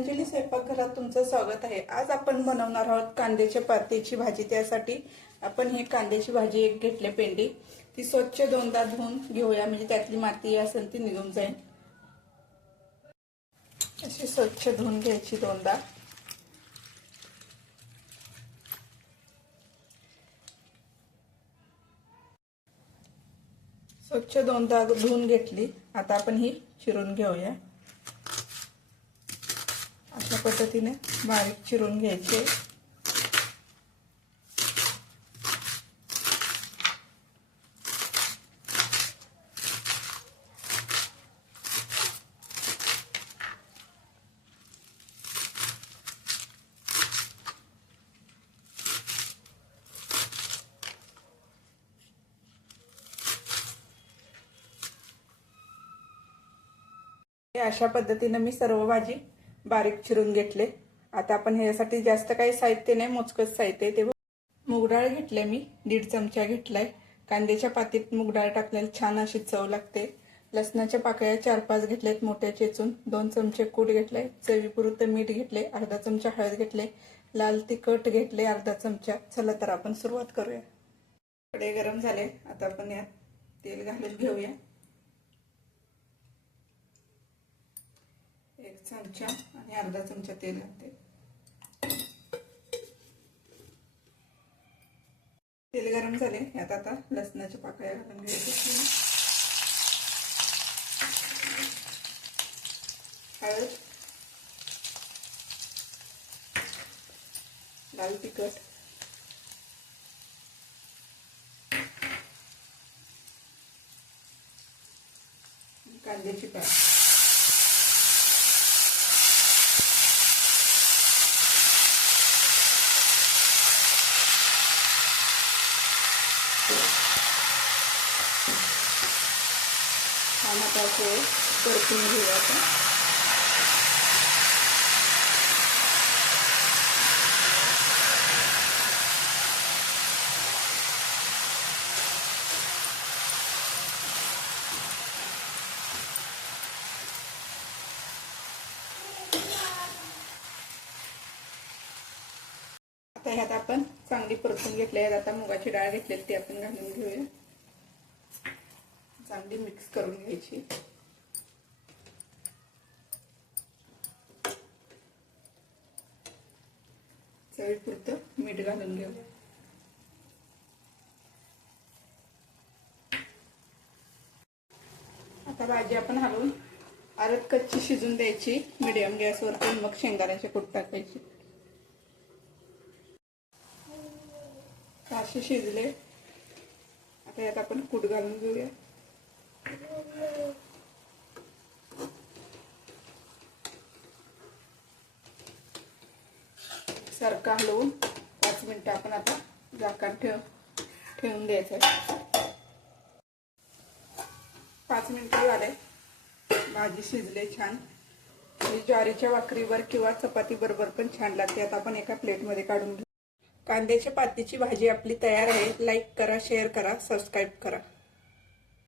अंजली स्वयंपाकघरात तुमचं स्वागत आहे। आज आपण बनवणार आहोत कांद्याच्या पातीची भाजी। त्यासाठी आपण ही कांद्याची भाजी एक घेतले पेंडी, ती स्वच्छ दोनदा धुवून घेऊया, म्हणजे त्यातली माती असेल ती निघून जाईल। अशी स्वच्छ धुवून घ्यायची दोनदा। स्वच्छ दोनदा धुवून घेतली। आता आपण ही चिरून घेऊया। अशा पद्धतीने बारीक चिरून घ्यायचे। अशा पद्धतीने मी सर्व भाजी बारीक चिरून घेतले। आता आपण ह्यासाठी जास्त काही साहित्य नाही, मोजकच साहित्य आहे। ते मूग डाळ घेतले मी 1.5 चमचा घेतलाय। कांद्याच्या पातीत मूग डाळ टाकल्याने छान अशी चव लागते। लसणाच्या पाकळ्या 4-5 घेतल्यात मोठ्या चेचून। 2 चमचे कूट घेतले, चवीपुरतं मीठ घेतले, अर्धा चमचा हळद घेतले, लाल तिखट घेतले अर्धा चमचा। चला तर आपण सुरुवात करूया। कढई गरम झाले, आता आपण यात तेल घालून घेऊया। 1 चमचा आणि अर्धा चमचा तेल घालते। तेल गरम झाले, यात आता लसणाच्या पाकळ्या घालून घ्यायच्या। हळद, लाल तिखट, कांद्याची पात, टमाट्याचे परतून घेऊया। आता ह्यात आपण चांगली परतून घेतली आहे। आता मुगाची डाळ घेतलेली ती आपण घालून घेऊया। चांगली मिक्स करून घ्यायची। चवीपुरतं मीठ घालून घेऊया। आता भाजी आपण हलवून अर्ध कच्ची शिजून द्यायची मीडियम गॅसवरती। मग शेंगदाण्याचे कूट टाकायचे। असे शिजले, आता यात आपण कूट घालून घेऊया। सारखं हलवून 5 मिनिटं आपण आता झाकण ठेवून द्यायचं। 5 मिनिटं झाले, भाजी शिजले छान। ज्वारीच्या भाकरीवर किंवा चपाती बरोबर पण छान लागते। आता आपण एका प्लेटमध्ये काढून घेऊ। कांद्याच्या पातीची भाजी आपली तयार आहे। लाईक करा, शेअर करा, सबस्क्राईब करा।